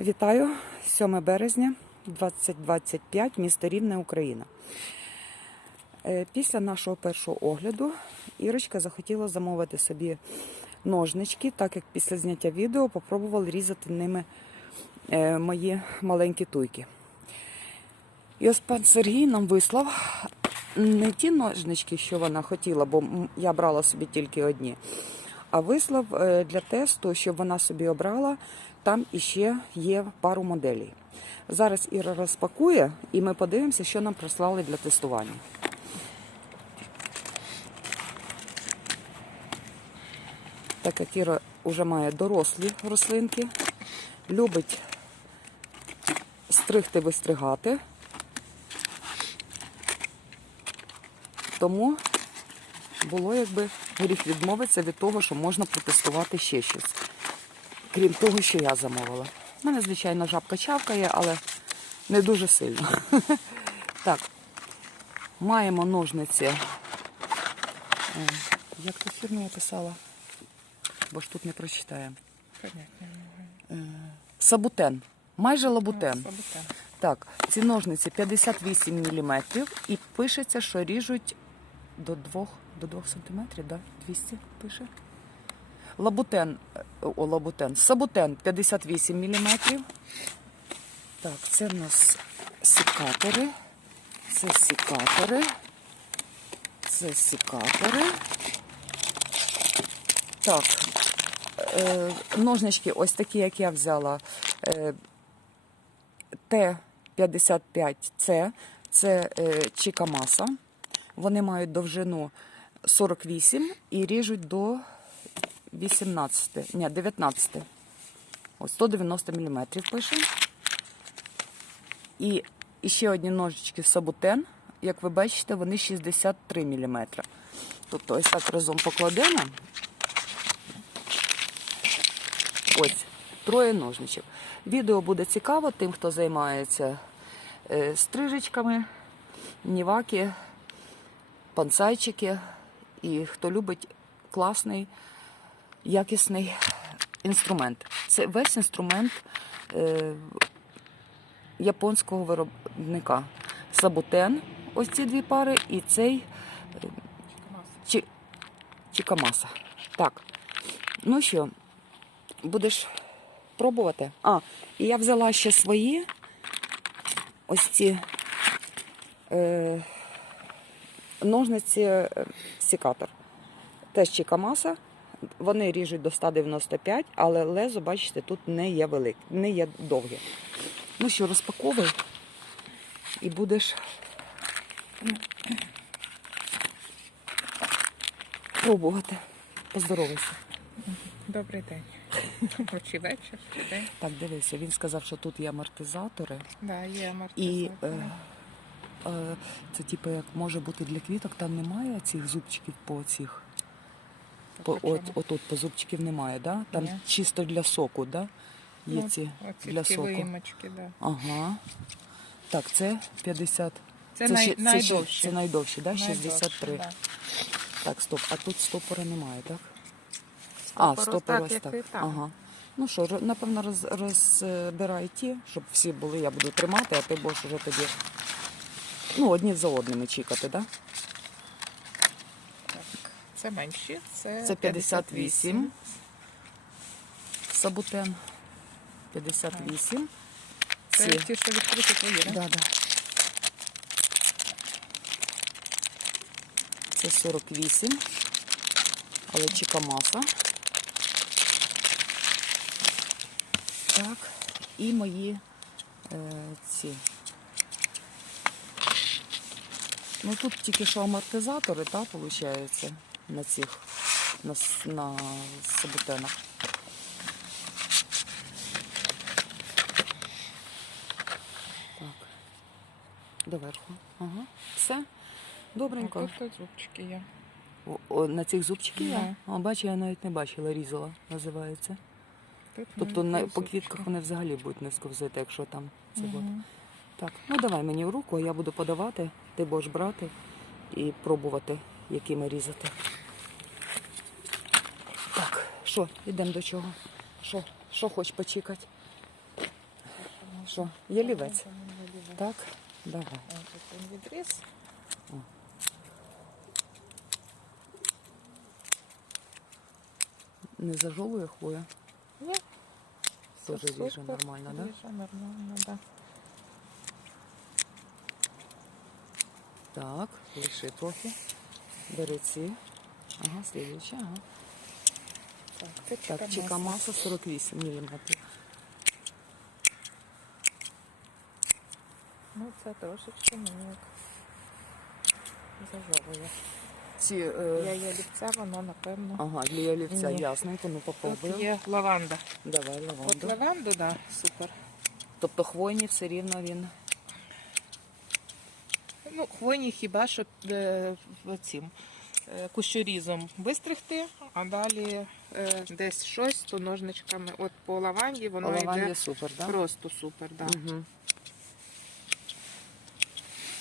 Вітаю 7 березня 2025, місто Рівне, Україна. Е, Після нашого першого огляду Ірочка захотіла замовити собі ножнички, так як після зняття відео попробували різати ними е, мої маленькі туйки. І ось пан Сергій нам вислав не ті ножнички, що вона хотіла, бо я брала собі тільки одні, а вислав е, для тесту, щоб вона собі обрала. Там іще є пару моделей. Зараз Іра розпакує, і ми подивимося, що нам прислали для тестування. Так як Іра вже має дорослі рослинки, любить стригти, вистригати. Тому було якби гріх відмовитися від того, що можна протестувати ще щось. Крім того, що я замовила. У мене, звичайно, жабка чавкає, але не дуже сильно. Так, маємо ножниці. Е, Як ту фірму я писала? Бо ж тут не прочитаємо. Не маю. Сабутен. Майже лабутен. Так, ці ножниці 58 мм і пишеться, що ріжуть до 2, до 2 см, да? 200 пише. Лабутен, е, о, лабутен, сабутен 58 мм. Так, це в нас секатори. Це секатори. Це секатори. Так, е, ножнички ось такі, як я взяла. Е, Т-55С це е, чікамаса. Вони мають довжину 48 і ріжуть до 18, ні, 19. Ось 190 мм пише. І, і ще одні ножички Сабутен. Як ви бачите, вони 63 мм. Тобто ось так разом покладемо. Ось, троє ножничок. Відео буде цікаво тим, хто займається е, стрижечками, ніваки, панцайчики і хто любить класний, якісний інструмент. Це весь інструмент е, японського виробника. Сабутен, ось ці дві пари, і цей е, Чі... Чікамаса. Так. Ну що, будеш пробувати? А, і я взяла ще свої ось ці е, ножниці е, секатор. Теж Чікамаса. Вони ріжуть до 195, але лезо, бачите, тут не є велике, не є довге. Ну що, розпаковуй і будеш пробувати. Поздоровайся. Добрий день. Чи вечір, чи день. Так, дивися, він сказав, що тут є амортизатори. Да, є І амортизатор. е, е, це типу як може бути для квіток, там немає цих зубчиків по цих. По, от, отут по зубчиків немає, да? Там Ні. чисто для соку, да? Є Ну, ці для соку. виймочки, да. Ага. Так, це 50. Це, най, ще- ще- найдовші. Це найдовші, да? Найдовші, 63. да. Так, стоп. А тут стопора немає, так? Стопор а, ось стопор так, ось так. Ага. Ну що, напевно, роз, розбирай ті, щоб всі були, я буду тримати, а ти будеш вже тоді. Ну, одні за одними чекати, так? Да? Так. Це менші, це, Це 58. Сабутен 58. Це Ці. ті, що відкриті твої, да? Да, да. Це 48. Але чекамаса. Так. І мої е, ці. Ну тут тільки що амортизатори, так, виходить, на цих, на, на сабутенах. Так. Доверху. Ага. Все. Добренько. тут тут зубчики є. О, о, на цих зубчиків є? Да. А, бачу, я навіть не бачила, різала, називається. Тут Тобто на, по квітках вони взагалі будуть не сковзити, якщо там це. Мгм. Так, ну давай мені в руку, а я буду подавати, ти будеш брати і пробувати, якими різати. Так, що, йдемо до чого? Що, що хочеш почекати? Що, є лівець? Так, давай. Він відріз. Не зажовує хвоя. Ні, Теж ріже нормально, да? Ріже нормально, да. Так, лиши трохи. Бери ці. Ага, слідуюча, ага. Так, це Так, чекамаса. чекамаса 48 мм. Ну, це трошечки мені як зажовує. Ці, е, ялівця, воно, напевно. ага, для ялівця Ні. ясненько, ну Тут попробуємо. є лаванда. Давай От лаванду. лаванду, да, супер. Тобто хвойні все рівно він. Ну, хвойні хіба що е, цим е, кущорізом вистригти, а далі е, десь щось то ножничками. От по лаванді воно Лаванді йде супер, так? просто супер. Да. Угу.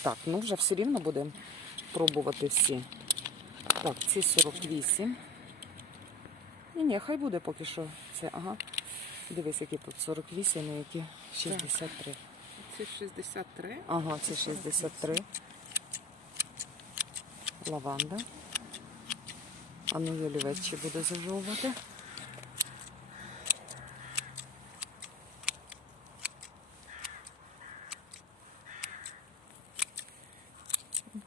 Так, ну вже все рівно будемо пробувати всі. Так, ці 48. Ні, ні, хай буде поки що. Це, ага. Дивись, які тут 48, а які 63. Ці 63. Ага, це 63. Лаванда. А ну ялівець ще буде зажовувати.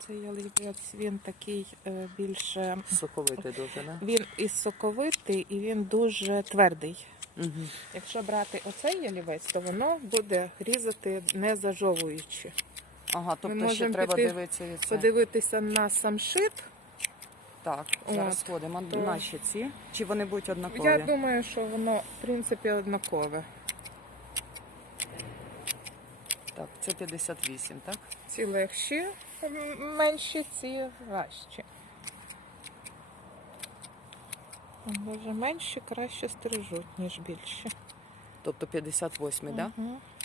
Це ялівець, він такий е, більше. Соковитий дуже, да? Він і соковитий, і він дуже твердий. Угу. Якщо брати оцей ялівець, то воно буде різати не зажовуючи. Ага, тобто ще треба піти дивитися і це. Подивитися на самшит. Так, От, зараз сходимо. то- Наші ці. Чи вони будуть однакові? Я думаю, що воно в принципі однакове. Так, це 58, так? Ці легші, м, менші, ці важчі. Дуже менші краще стрижуть, ніж більші. Тобто 58, так? Да?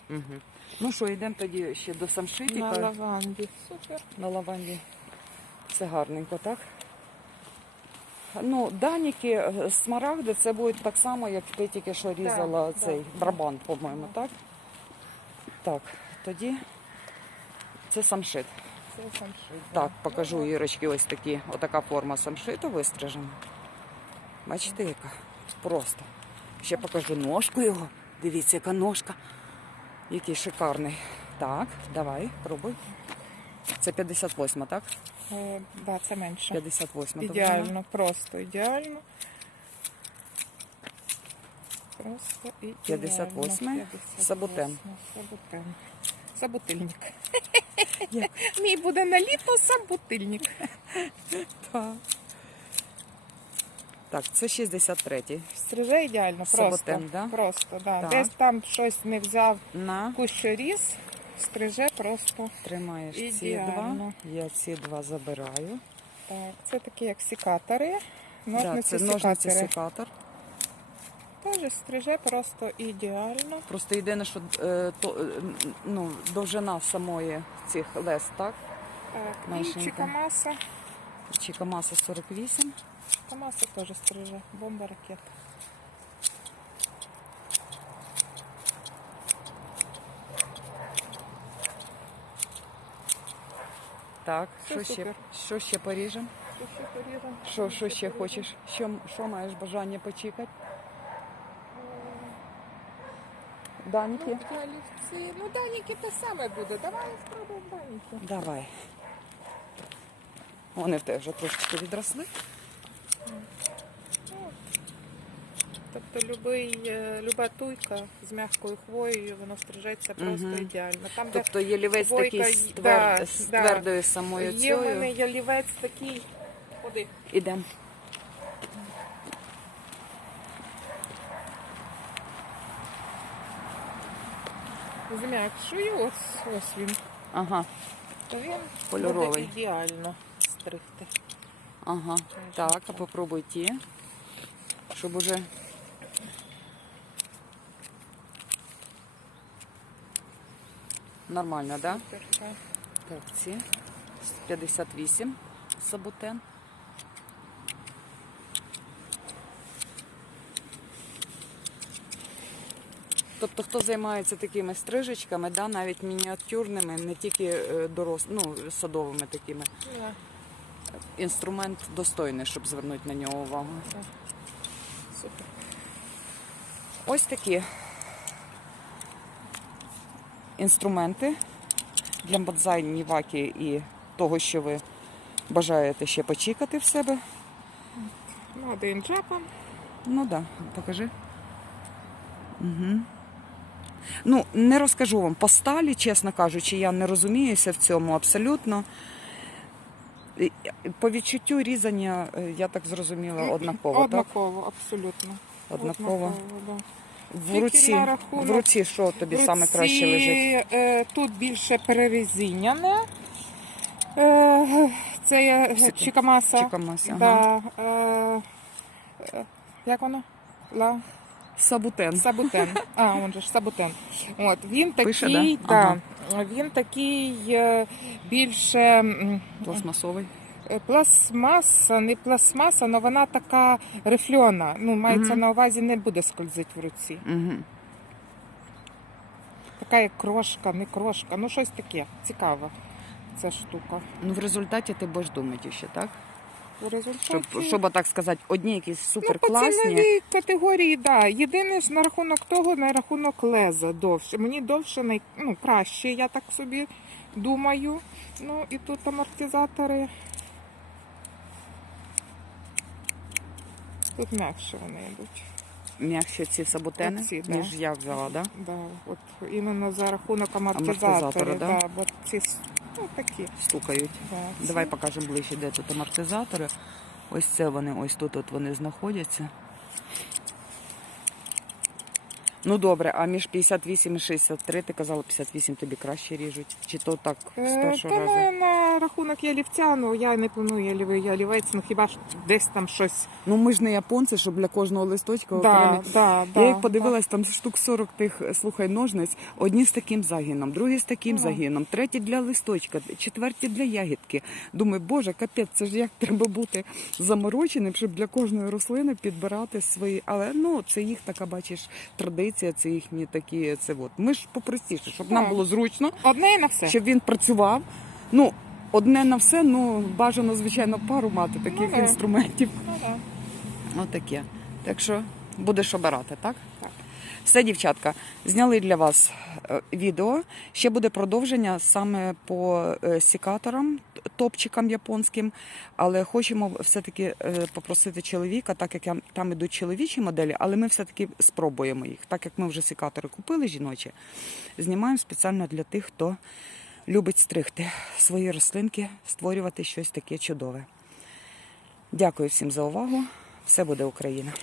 Угу. Ну що, йдемо тоді ще до На лаванді. Супер. на лаванді. Це гарненько, так? Ну, даніки, е, смарагди, це будуть так само, як ти тільки що різала Так, цей так. брабант, по-моєму, так? Так, тоді це самшит. Це самшит. Так, покажу Ірочки, ось такі, отака форма самшиту вистрижена. Бачите, яка? Просто. Ще покажу ножку його. Дивіться, яка ножка. Який шикарний. Так, давай, пробуй. Це 58, так? Е, да, це менше. 58 Ідеально, просто ідеально. Просто ідеально. 58. Сабутен. Сабутен. Сабутильник. Як? Мій буде на літо сабутильник. Так. Так, це 63-й. Стриже ідеально, просто. Да? Просто, да. Так. Десь там щось не взяв На, кущоріз, стриже просто. тримаєш ці два. Я ці два забираю. Так, це такі як секатори. Да, Ножниці це ножниці секатори. секатор. Теж стриже просто ідеально. Просто єдине, що е, то, е, ну, довжина самої цих лес, так? Так, і Меншенько. чикамаса. Чикамаса 48. Чикамаса теж стриже. Бомба ракета. Так, Все що ще, супер. що ще поріжемо? Що ще порізано? Що, що ще хочеш? Що, що маєш бажання почекати? Даніки? Ну. Ну, даніки те саме буде. Давай спробуємо даніки. Давай. Вони в тебе вже трошечки відросли. Тобто любий, е, люба туйка з м'якою хвоєю, воно стрижеться просто Мгм. ідеально. Там, де Тобто є Двойка такий з, й- твер... да, з да. твердою самою є в мене цією. ялівець такий. Ходи. Ідемо. З м'якшою, ось, ось він. Ага, То він Кольоровий. буде ідеально стригти. Ага. Так, а попробуй ті. Щоб уже. Нормально, так? Да? Так. Ці 58 сабутен. Тобто, хто займається такими стрижечками, да, навіть мініатюрними, не тільки е, дорос... ну, садовими такими. Інструмент достойний, щоб звернути на нього увагу. Супер. Ось такі інструменти для бонзай, ніваки і того, що ви бажаєте ще почікати в себе. Ну, один джапан. Ну так, да, покажи. Угу. Ну, не розкажу вам по сталі, чесно кажучи, я не розуміюся в цьому абсолютно. По відчуттю різання, е, я так зрозуміла, однаково. Так? Однаково, абсолютно. Однаково. да. В руці, рахунок- в руці що тобі саме Руці, краще лежить? е, тут більше перерезиняне. Е, це є Секунду. Чикамаса. Чикамаса, ага. Да, е, е, як воно? Ла? Сабутен. Сабутен. А, он же ж сабутен. От, він такий, Пише, да? да, Ага. він такий е, більше м, Пластмасовий. е, пластмаса, не пластмаса, але вона така рифльона. Ну, мається Мгм. на увазі, не буде скользити в руці. Угу. Така як крошка, не крошка, ну щось таке. Цікава ця штука. Ну, в результаті ти будеш думати ще, так? Результаті... Щоб, щоб так сказати, одні якісь супер Ну, по ціновій категорії, да. Єдине ж на рахунок того, на рахунок леза довше. Мені довше най... ну, краще, я так собі думаю. Ну і тут амортизатори. Тут м'якше вони йдуть. М'якші ці сабутени, Оці, да. ніж я взяла, так? да? Да, от іменно за рахунок амортизаторів. да? Да, бо ці ну, такі. Стукають. Да, Давай покажемо ближче, де тут амортизатори. Ось це вони, ось тут от вони знаходяться. Ну добре, а між 58 і 63 ти казала, 58 тобі краще ріжуть. Чи то так з Е, першого Та разу? на, на рахунок ялівця, ну я не планую ялівий ялівець, ну хіба ж десь там щось. Ну ми ж не японці, щоб для кожного листочка Да, окремі. да, да, Я їх подивилась, там штук 40 тих, слухай, ножниць. Одні з таким загином, другі з таким Ну. загином, треті для листочка, четверті для ягідки. Думаю, боже, капець, це ж як треба бути замороченим, щоб для кожної рослини підбирати свої. Але ну це їх така, бачиш, традиція, це їхні такі. Це от. Ми ж попростіше, щоб нам було зручно, Одне на все. щоб він працював. Ну, одне на все, ну бажано, звичайно, пару мати таких да. інструментів. Ну, да. Отаке. Так що будеш обирати, так? Все, дівчатка, зняли для вас е, відео. Ще буде продовження саме по е, сікаторам, топчикам японським. Але хочемо все-таки е, попросити чоловіка, так як там ідуть чоловічі моделі, але ми все-таки спробуємо їх. Так як ми вже сікатори купили жіночі, знімаємо спеціально для тих, хто любить стригти свої рослинки, створювати щось таке чудове. Дякую всім за увагу. Все буде Україна.